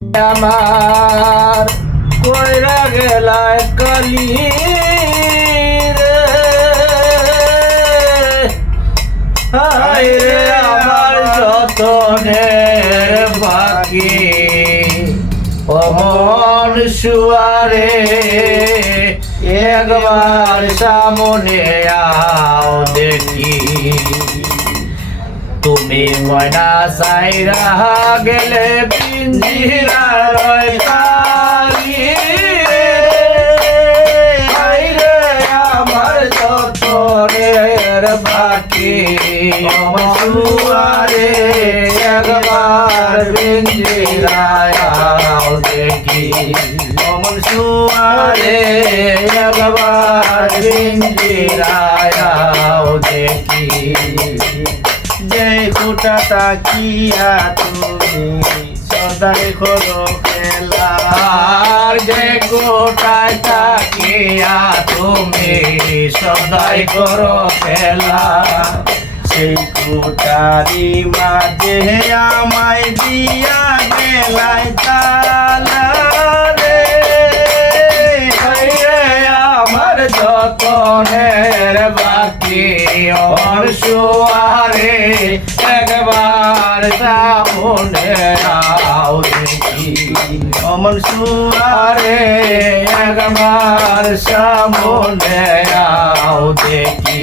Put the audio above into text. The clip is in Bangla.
আমার কইরা গেলায় কালি রে, হায় রে আমার যতনের বাকি অমন সুয়ারে একবার সামনে আও দেখি। তুমি ময়না সাইরা গেলে পিঞ্জিরা রয় কালি রে, আমার যতনের বাকি সুয়ারে একবার পিঞ্জিরায় আও দেখি। অমন সুয়ারে একবার পিঞ্জিরায় আও দেখি। যে খুঁটা তাকিয়া তুমি সদাই করো খেলা, যে খুঁটায় তাকিয়া তুমি সদাই করো খেলা, সেই খুঁটারি মাঝে আমায় দিয়া গেলাই তালা রে, আমার যতনের বাকি ওর সুয়ারে একবার সামনে আও দেখি। অমন সুয়ারে একবার সামনে আও দেখি।